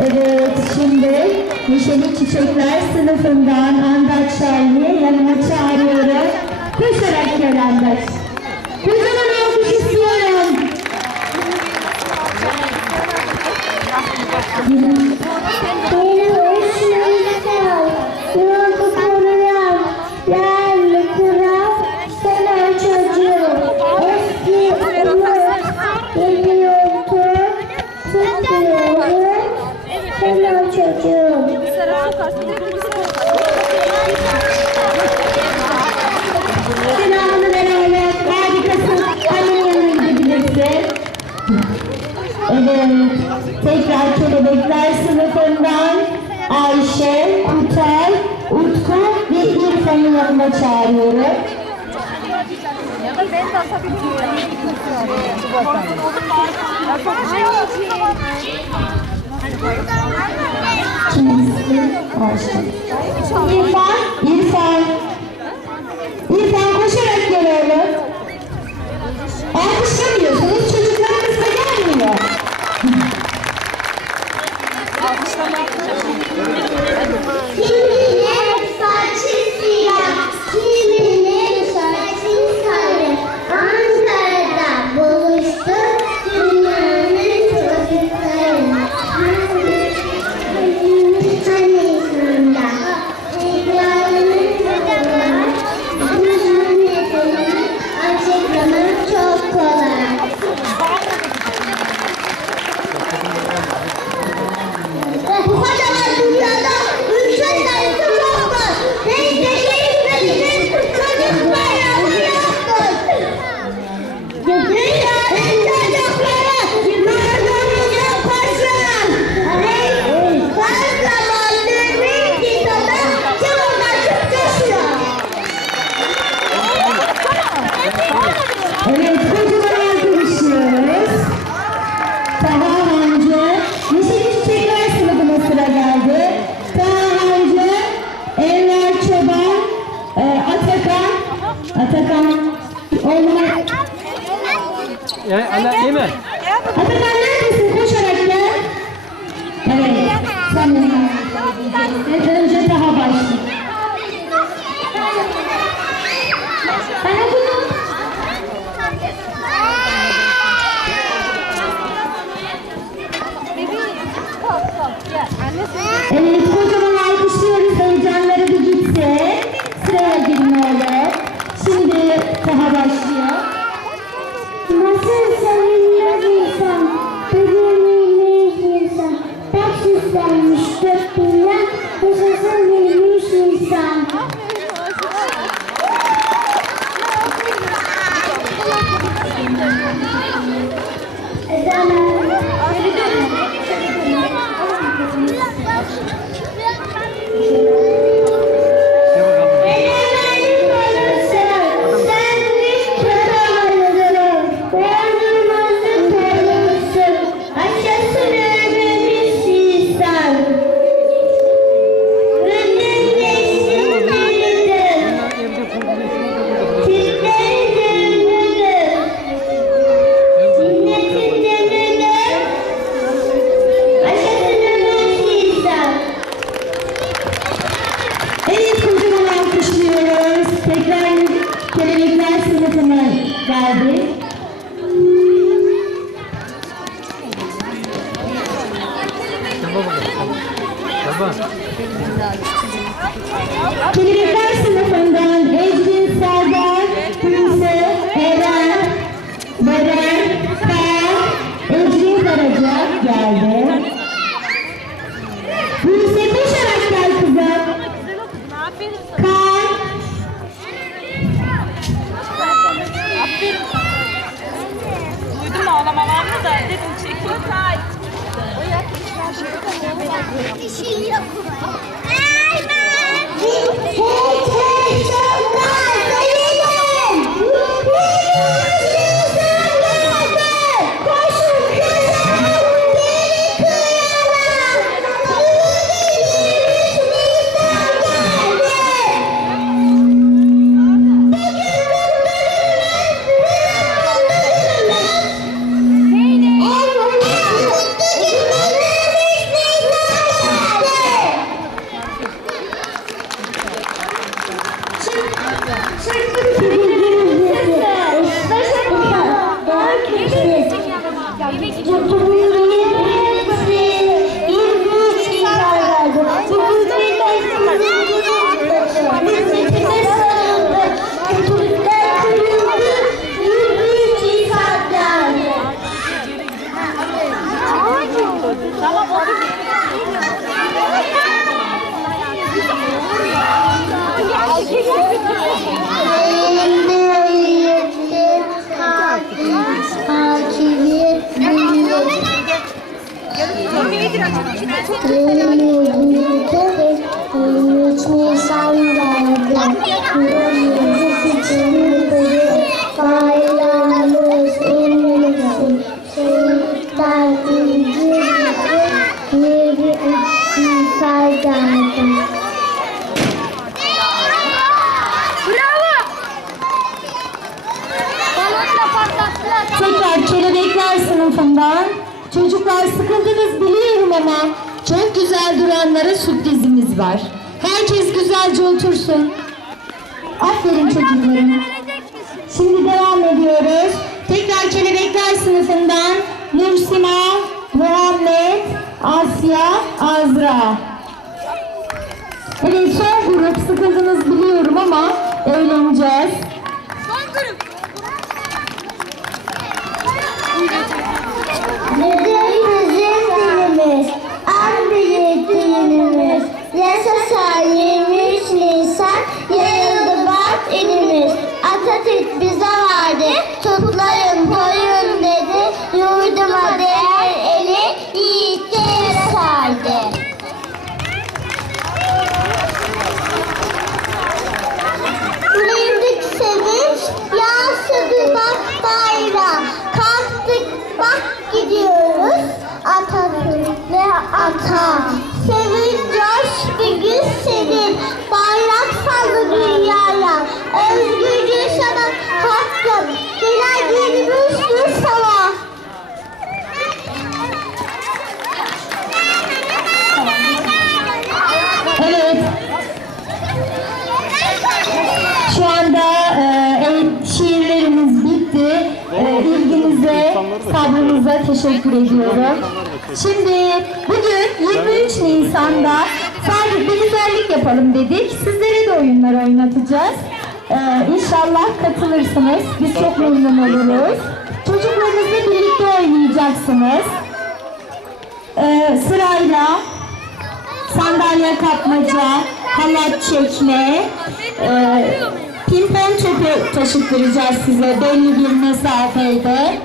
Evet, şimdi Neşeli Çiçekler sınıfından Andaç Şahin'i yanıma çağırıyorum. Koşarak gel Merhaba çocuğum. Silahını vererek harikasın. Annenin yanına gidebilirsin. Evet. Tekrar kelebekler sınıfından Ayşe, Kutay, Utku ve İrfan'ın yanına çağırıyorum. Ben de asabilirim. Kimisi başladı. İrfan, İrfan. İrfan koşarak gel oğlum. Alkış Daha önce Yeşil Çiçekler sınıfına sıra geldi. Daha önce Enver Çoban, e, Atakan, Atakan olmak... Ya, ana, değil mi? Atakan neredesin? Koşarak gel. Evet. Sen de. 是一个鬼。Tekrar kelebekler sınıfından. Çocuklar sıkıldınız biliyorum ama çok güzel duranlara sürprizimiz var. Herkes güzelce otursun. Aferin çocuklarım. Şimdi devam ediyoruz. Tekrar kelebekler sınıfından Asya, Azra. Evet son grup sıkıldınız biliyorum ama eğleneceğiz. Sabrınıza teşekkür ediyorum. Şimdi bugün 23 Nisan'da sadece bir güzellik yapalım dedik. Sizlere de oyunlar oynatacağız. E, inşallah katılırsınız. Biz çok memnun oluruz. Çocuklarınızla birlikte oynayacaksınız. E, sırayla sandalye kapmaca, halat çekme, e, pimpon topu taşıttıracağız size belli bir mesafede.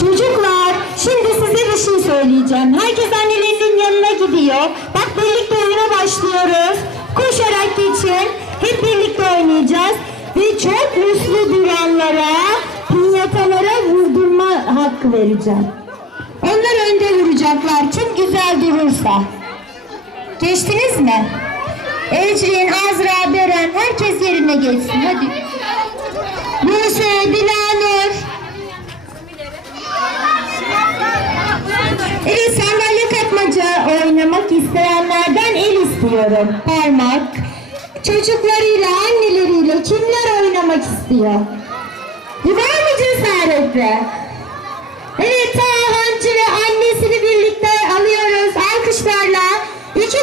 Çocuklar, şimdi size bir şey söyleyeceğim. Herkes annelerinin yanına gidiyor. Bak birlikte oyuna başlıyoruz. Koşarak geçin. Hep birlikte oynayacağız. Ve çok uslu duranlara, pinyatalara vurdurma hakkı vereceğim. Onlar önde vuracaklar. Kim güzel durursa. Geçtiniz mi? Ecrin, Azra, Beren herkes yerine geçsin. Hadi. Buse, Dilanur. Evet Oyuncağı oynamak isteyenlerden el istiyorum. Parmak. Çocuklarıyla, anneleriyle kimler oynamak istiyor? Var mı cesaretle? Evet, Tahancı ve annesini birlikte alıyoruz alkışlarla. İki